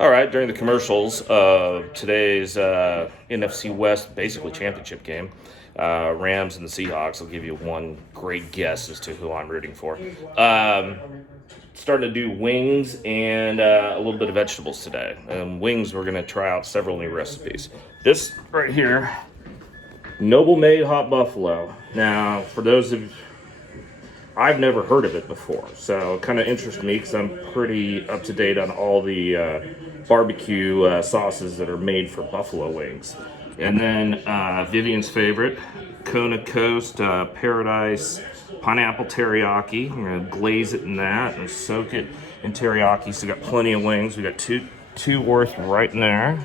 All right, during the commercials of today's NFC West basically championship game, Rams and the Seahawks, I'll give you one great guess as to who I'm rooting for. Starting to do wings and a little bit of vegetables today. Wings, we're going to try out several new recipes. This right here, Noble Made Hot Buffalo. Now, for those of I've never heard of it before, so it kind of interests me because I'm pretty up to date on all the barbecue sauces that are made for buffalo wings. And then Vivian's favorite, Kona Coast Paradise Pineapple Teriyaki. We're gonna glaze it in that and soak it in teriyaki. So we got plenty of wings. We got two worth right in there,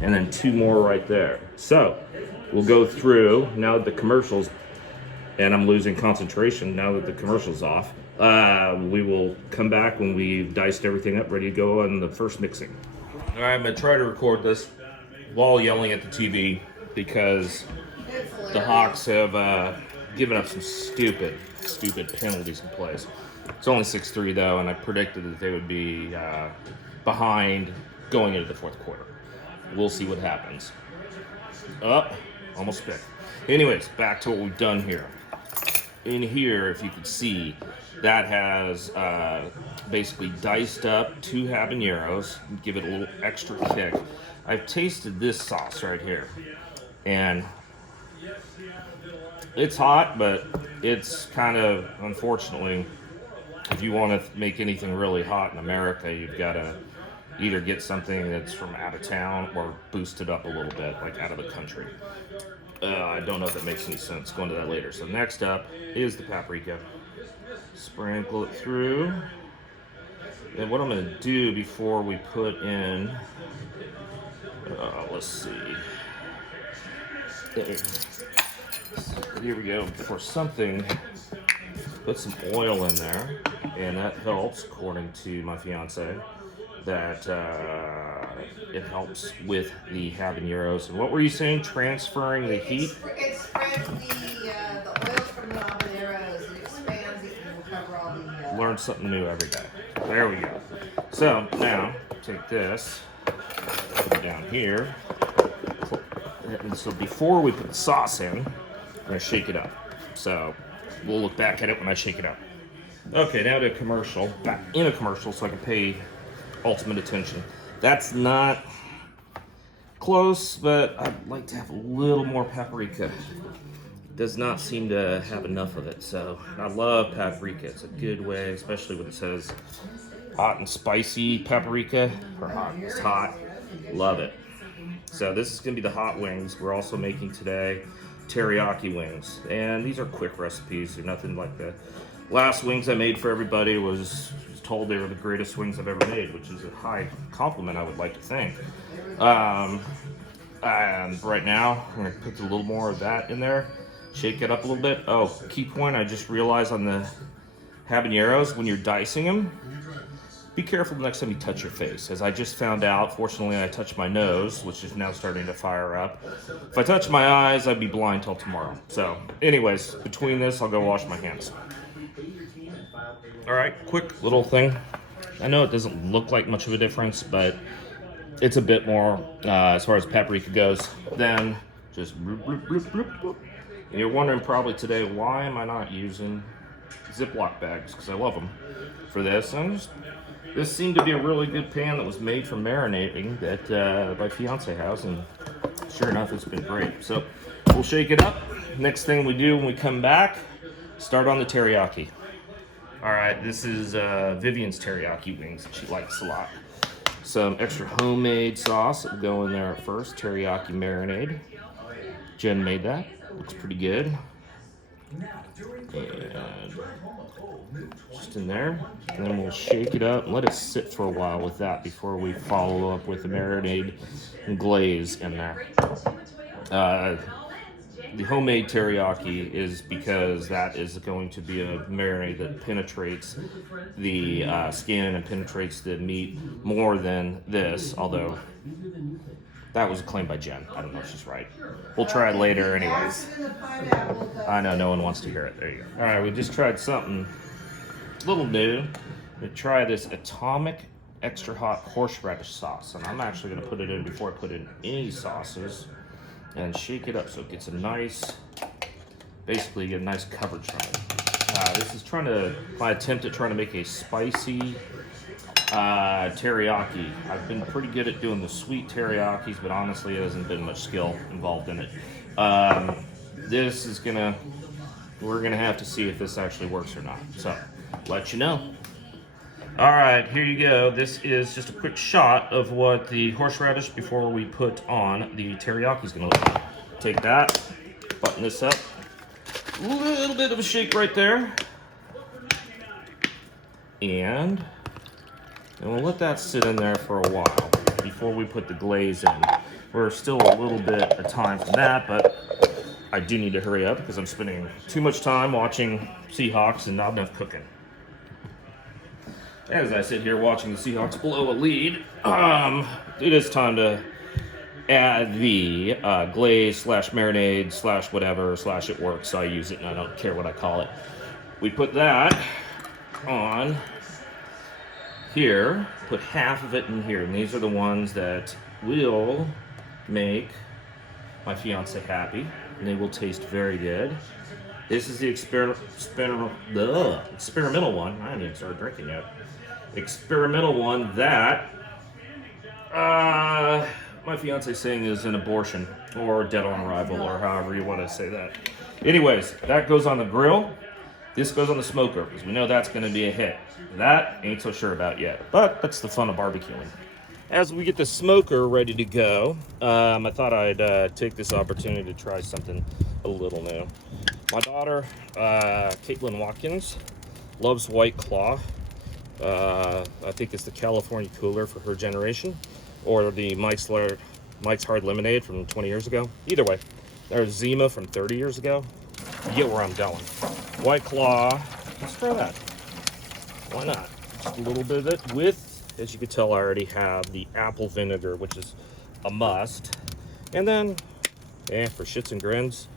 and then two more right there. So we'll go through now that the commercials. And I'm losing concentration now that the commercial's off. We will come back when we've diced everything up, ready to go on the first mixing. All right, I'm gonna try to record this while yelling at the TV because the Hawks have given up some stupid penalties in plays. It's only 6-3 though, and I predicted that they would be behind going into the fourth quarter. We'll see what happens. Almost spit. Anyways, back to what we've done here. In here, if you can see, that has basically diced up 2 habaneros, give it a little extra kick. I've tasted this sauce right here, and it's hot, but it's kind of, unfortunately, if you want to make anything really hot in America, you've got to either get something that's from out of town or boost it up a little bit, like out of the country. I don't know if that makes any sense. Go into that later. So next up is the paprika. Sprinkle it through. And what I'm going to do before we put in, let's see. Here we go. For something, put some oil in there, and that helps, according to my fiance, that it helps with the habaneros. And what were you saying? Transferring the heat? It spreads the oils from the habaneros. It expands it and will cover all the... Learn something new every day. There we go. So now, take this, put it down here. And so before we put the sauce in, I'm going to shake it up. So we'll look back at it when I shake it up. Okay, now to a commercial. Back in a commercial so I can pay ultimate attention. That's not close, but I'd like to have a little more paprika. Does not seem to have enough of it, so I love paprika. It's a good way, especially when it says hot and spicy paprika, or hot and hot. Love it. So this is gonna be the hot wings. We're also making today teriyaki wings, and these are quick recipes. They're nothing like the last wings I made for everybody was told they were the greatest wings I've ever made, which is a high compliment, I would like to think. And right now, I'm gonna put a little more of that in there, shake it up a little bit. Oh, key point, I just realized on the habaneros, when you're dicing them, be careful the next time you touch your face. As I just found out, fortunately I touched my nose, which is now starting to fire up. If I touch my eyes, I'd be blind till tomorrow. So anyways, between this, I'll go wash my hands. All right, quick little thing. I know it doesn't look like much of a difference, but it's a bit more as far as paprika goes than just bloop, bloop, bloop, bloop, bloop. And you're wondering probably today, why am I not using Ziploc bags? Because I love them for this. This seemed to be a really good pan that was made for marinating that my fiance has, and sure enough, it's been great. So we'll shake it up. Next thing we do when we come back, start on the teriyaki. All right, this is Vivian's teriyaki wings that she likes a lot. Some extra homemade sauce that will go in there at first, teriyaki marinade. Jen made that, looks pretty good. And just in there, and then we'll shake it up and let it sit for a while with that before we follow up with the marinade and glaze in there. The homemade teriyaki is because that is going to be a marinade that penetrates the skin and penetrates the meat more than this, although that was a claim by Jen. I don't know if she's right. We'll try it later anyways. I know, no one wants to hear it. There you go. All right, we just tried something a little new. We try this atomic extra hot horseradish sauce, and I'm actually going to put it in before I put in any sauces and shake it up so it gets a nice, basically you get a nice coverage from it. This is my attempt at trying to make a spicy teriyaki. I've been pretty good at doing the sweet teriyakis, but honestly, there hasn't been much skill involved in it. This is we're gonna have to see if this actually works or not. So, let you know. All right, here you go. This is just a quick shot of what the horseradish before we put on the teriyaki is gonna look like. Take that, button this up. A little bit of a shake right there. And we'll let that sit in there for a while before we put the glaze in. We're still a little bit of time from that, but I do need to hurry up because I'm spending too much time watching Seahawks and not enough cooking. As I sit here watching the Seahawks blow a lead, it is time to add the glaze / marinade / whatever / it works, so I use it and I don't care what I call it. We put that on here, put half of it in here, and these are the ones that will make my fiance happy, and they will taste very good. This is the experimental one. I haven't even started drinking yet. Experimental one that my fiance is saying is an abortion or dead on arrival or however you want to say that. Anyways, that goes on the grill. This goes on the smoker because we know that's going to be a hit. That ain't so sure about yet, but that's the fun of barbecuing. As we get the smoker ready to go, I thought I'd take this opportunity to try something a little new. My daughter, Caitlin Watkins, loves White Claw. I think it's the California Cooler for her generation, or the Mike's Hard Lemonade from 20 years ago. Either way, there's Zima from 30 years ago. You get where I'm going. White Claw, let's try that. Why not? Just a little bit of it with, as you can tell, I already have the apple vinegar, which is a must. And then, for shits and grins,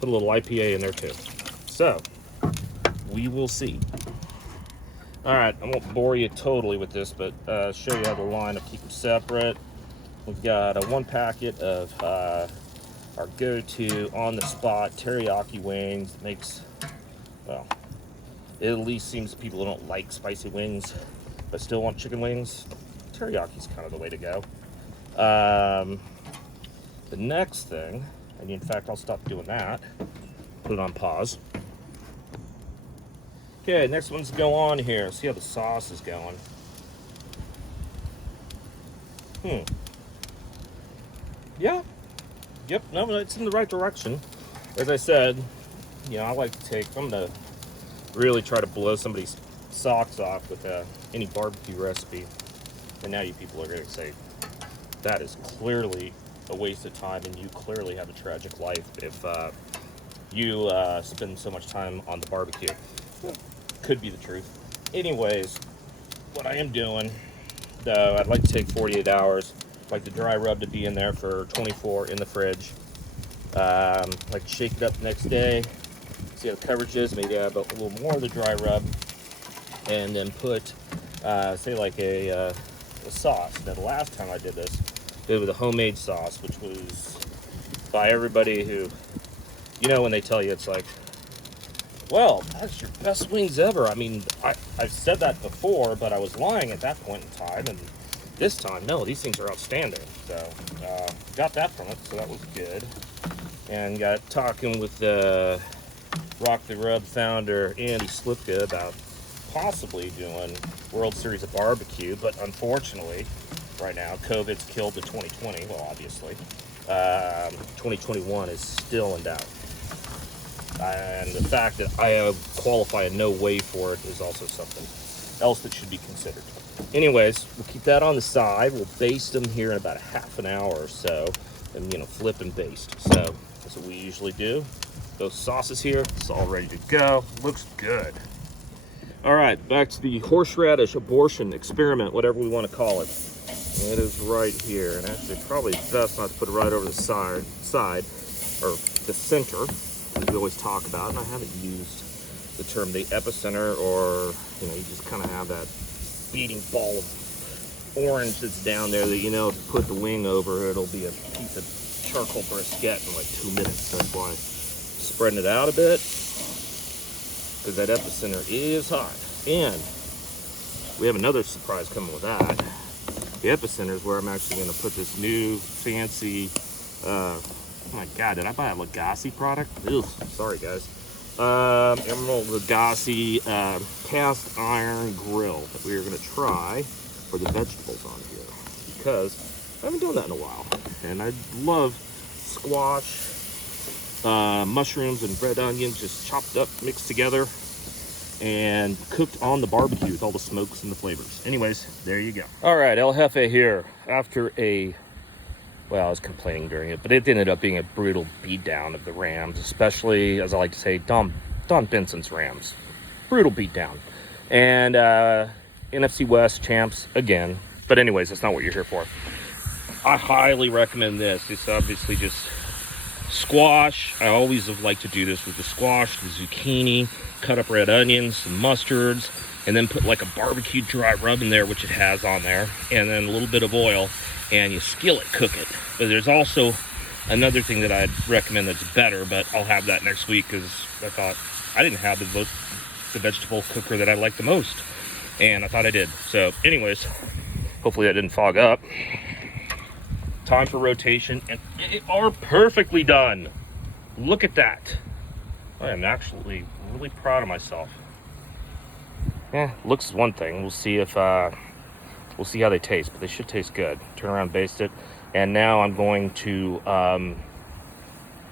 put a little IPA in there too. So, we will see. All right, I won't bore you totally with this, but show you how the line, keep them separate. We've got a 1 packet of our go-to on-the-spot teriyaki wings. It makes, well, it at least seems people who don't like spicy wings but still want chicken wings, teriyaki's kind of the way to go. The next thing, and in fact I'll stop doing that, put it on pause. Okay, next one's go on here. See how the sauce is going. Yeah. Yep, no, it's in the right direction. As I said, you know, I like to I'm gonna really try to blow somebody's socks off with any barbecue recipe. And now you people are gonna say, that is clearly a waste of time and you clearly have a tragic life if you spend so much time on the barbecue. Could be the truth. Anyways, what I am doing, though, I'd like to take 48 hours. I'd like the dry rub to be in there for 24 in the fridge. I'd like to shake it up the next day, see how the coverage is, maybe add a little more of the dry rub, and then put, say, like a sauce. Now, the last time I did this, I did it with a homemade sauce, which was by everybody who, you know, when they tell you it's like, well, that's your best wings ever. I mean, I've said that before, but I was lying at that point in time, and this time, no, these things are outstanding. So, got that from it, so that was good. And got talking with Rock the Rub founder Andy Slipka about possibly doing World Series of Barbecue, but unfortunately, right now, COVID's killed the 2020, well, obviously. 2021 is still in doubt. And the fact that I qualify in no way for it is also something else that should be considered. Anyways, we'll keep that on the side. We'll baste them here in about a half an hour or so, and flip and baste. So that's what we usually do. Those sauces here, it's all ready to go. Looks good. All right, back to the horseradish abortion experiment, whatever we want to call it. It is right here, and actually probably best not to put it right over the side or the center. We always talk about, and I haven't used the term the epicenter, or you just kind of have that beating ball of orange that's down there that, you know, if you put the wing over, it'll be a piece of charcoal brisket in like 2 minutes. That's why spreading it out a bit, because that epicenter is hot. And we have another surprise coming with that. The epicenter is where I'm actually going to put this new fancy, oh my god, did I buy a Legacy product? Ugh, sorry guys. Emerald Legacy cast iron grill that we are going to try for the vegetables on here, because I haven't done that in a while. And I love squash, mushrooms and red onions just chopped up, mixed together, and cooked on the barbecue with all the smokes and the flavors. Anyways, there you go. All right, El Jefe here. After well, I was complaining during it, but it ended up being a brutal beatdown of the Rams, especially, as I like to say, Don Benson's Rams. Brutal beatdown. And NFC West champs again. But anyways, that's not what you're here for. I highly recommend this. It's obviously just squash. I always have liked to do this with the squash, the zucchini, cut up red onions, some mustards, and then put like a barbecue dry rub in there, which it has on there, and then a little bit of oil, and you skillet cook it. But there's also another thing that I'd recommend that's better, but I'll have that next week, because I thought I didn't have the vegetable cooker that I like the most, and I thought I did. So anyways, hopefully that didn't fog up. Time for rotation, and they are perfectly done. Look at that. I am actually really proud of myself. Yeah, looks is one thing. We'll see if we'll see how they taste, but they should taste good. Turn around, baste it, and now I'm going to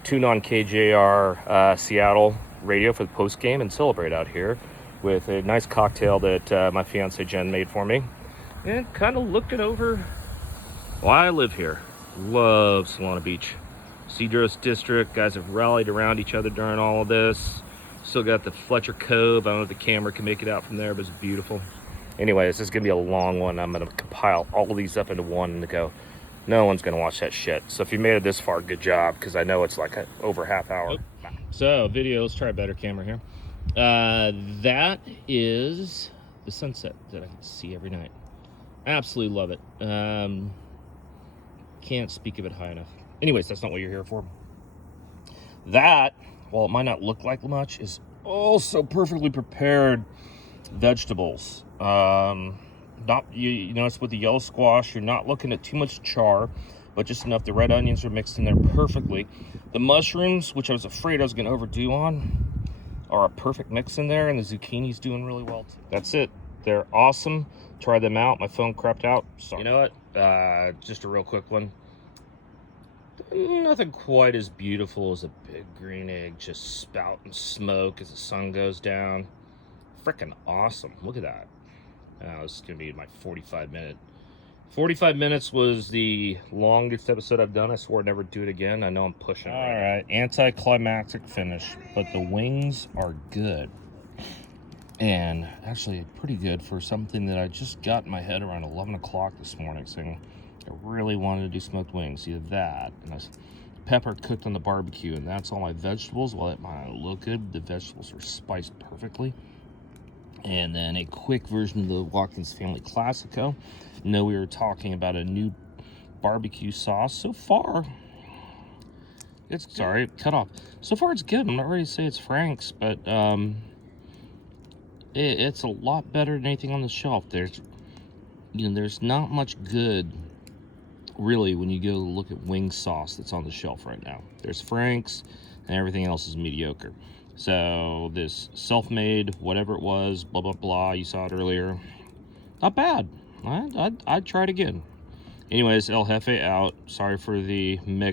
tune on KJR Seattle radio for the post game and celebrate out here with a nice cocktail that my fiance Jen made for me, and kind of looking over. Well, I live here. Love Solana Beach. Cedros District. Guys have rallied around each other during all of this. Still got the Fletcher Cove. I don't know if the camera can make it out from there, but it's beautiful. Anyways, this is going to be a long one. I'm going to compile all of these up into one and go, no one's going to watch that shit. So if you made it this far, good job, because I know it's like over half hour. Oh. So video, let's try a better camera here. That is the sunset that I can see every night. Absolutely love it. Can't speak of it high enough. Anyways, that's not what you're here for. That, while it might not look like much, is also perfectly prepared vegetables. Not you notice with the yellow squash, you're not looking at too much char, but just enough. The red onions are mixed in there perfectly. The mushrooms, which I was afraid I was going to overdo on, are a perfect mix in there, and the zucchini's doing really well too. That's it. They're awesome. Try them out. My phone crapped out. Sorry. You know what? Just a real quick one. Nothing quite as beautiful as a big green egg just spout and smoke as the sun goes down. Freaking awesome. Look at that. This is going to be my 45-minute. 45 minutes was the longest episode I've done. I swore I'd never do it again. I know I'm pushing. All right. Anticlimactic finish, but the wings are good. And actually pretty good for something that I just got in my head around 11 o'clock this morning, saying I really wanted to do smoked wings. Either that and a pepper cooked on the barbecue, and that's all my vegetables. Well, it might not look good. The vegetables are spiced perfectly. And then a quick version of the Watkins Family Classico. No, we were talking about a new barbecue sauce. So far, it's sorry, cut off. So far, it's good. I'm not ready to say it's Frank's, but it's a lot better than anything on the shelf. There's not much good, really, when you go look at wing sauce that's on the shelf right now. There's Frank's, and everything else is mediocre. So this self-made, whatever it was, blah, blah, blah, you saw it earlier. Not bad. I'd try it again. Anyways, El Jefe out. Sorry for the mega